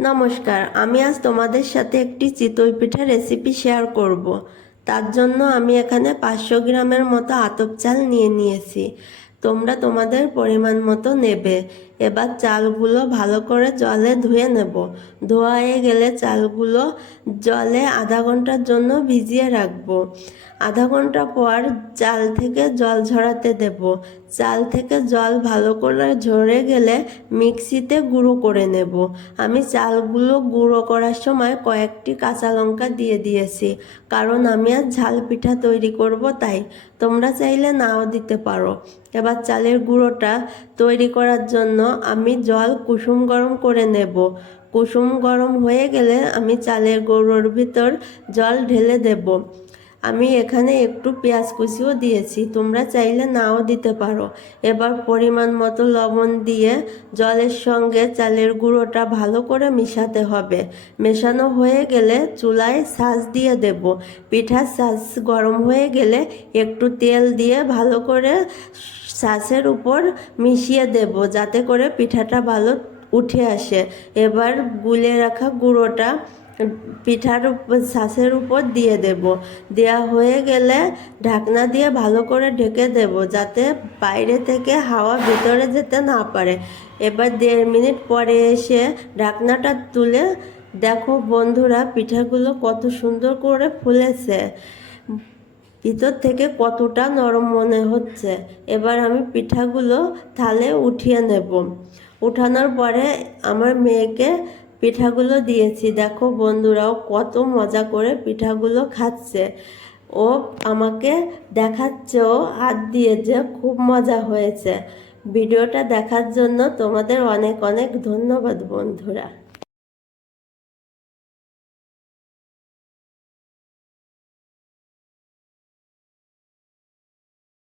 নমস্কার, আমি আজ তোমাদের সাথে একটি চিতই পিঠা রেসিপি শেয়ার করব। তার জন্য আমি এখানে পাঁচশো গ্রামের মতো আতপ চাল নিয়ে নিয়েছি তোমরা তোমাদের পরিমাণ মতো নেবে। এবার চালগুলো ভালো করে জলে ধুয়ে নেব। ধোয়া হয়ে গেলে চালগুলো জলে আধা ঘণ্টার জন্য ভিজিয়ে রাখব। আধা ঘণ্টা পর চাল থেকে জল ঝরাতে দেব। চাল থেকে জল ভালো করে ঝরে গেলে মিক্সিতে গুঁড়ো করে নেব। আমি চালগুলো গুঁড়ো করার সময় কয়েকটি কাঁচা লঙ্কা দিয়ে দিয়েছি, কারণ আমি আর ঝাল পিঠা তৈরি করব তাই। তোমরা চাইলে নাও দিতে পারো। এবার চালের গুঁড়োটা তৈরি করার জন্য আমি জল কুসুম গরম করে নেব। কুসুম গরম হয়ে গেলে আমি চালের গুঁড়োর ভিতর জল ঢেলে দেব। আমি এখানে একটু পেঁয়াজ কুচিও দিয়েছি। তোমরা চাইলে নাও দিতে পারো। এবার পরিমাণ মতো লবণ দিয়ে জলের সঙ্গে চালের গুঁড়োটা ভালো করে মিশাতে হবে। মেশানো হয়ে গেলে চুলায় সাজ দিয়ে দেব। পিঠার সাজ গরম হয়ে গেলে একটু তেল দিয়ে ভালো করে সাসের উপর মিশিয়ে দেব যাতে করে পিঠাটা ভালো উঠে আসে। এবার গুলে রাখা গুঁড়োটা পিঠার শ্বাসের উপর দিয়ে দেব। দেয়া হয়ে গেলে ঢাকনা দিয়ে ভালো করে ঢেকে দেব যাতে বাইরে থেকে হাওয়া ভিতরে যেতে না পারে। এবার দেড় মিনিট পরে এসে ঢাকনাটা তুলে দেখো বন্ধুরা, পিঠাগুলো কত সুন্দর করে ফুলেছে। ভিতর থেকে কতটা নরম মনে হচ্ছে। এবার আমি পিঠাগুলো থালে উঠিয়ে নেব। উঠানোর পরে আমার মেয়েকে পিঠাগুলো দিয়েছি। দেখো বন্ধুরাও কত মজা করে পিঠাগুলো খাচ্ছে। ও আমাকে দেখাচ্ছে, ও হাত দিয়ে যে খুব মজা হয়েছে। ভিডিওটা দেখার জন্য তোমাদের অনেক অনেক ধন্যবাদ বন্ধুরা।